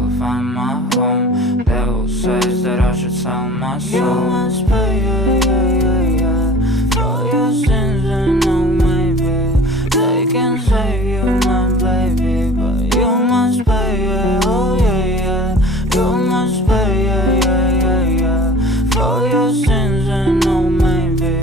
hell if I'm at home. Devil says that I should sell my soul. You must pay, yeah, yeah, yeah, yeah, for your sins, and no, maybe they can save you, my baby, but you must pay, yeah, oh yeah, yeah. You must pay, yeah, yeah, yeah, yeah, for your sins, and no, maybe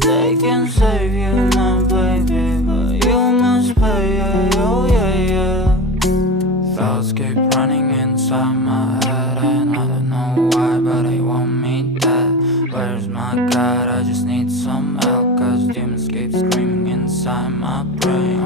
they can save you, my baby, but you must pay, yeah, oh yeah, yeah. Thoughts keep running inside my head, and I don't know why, but they want me dead. Where's my God? I just need some help, cause demons keep screaming inside my brain.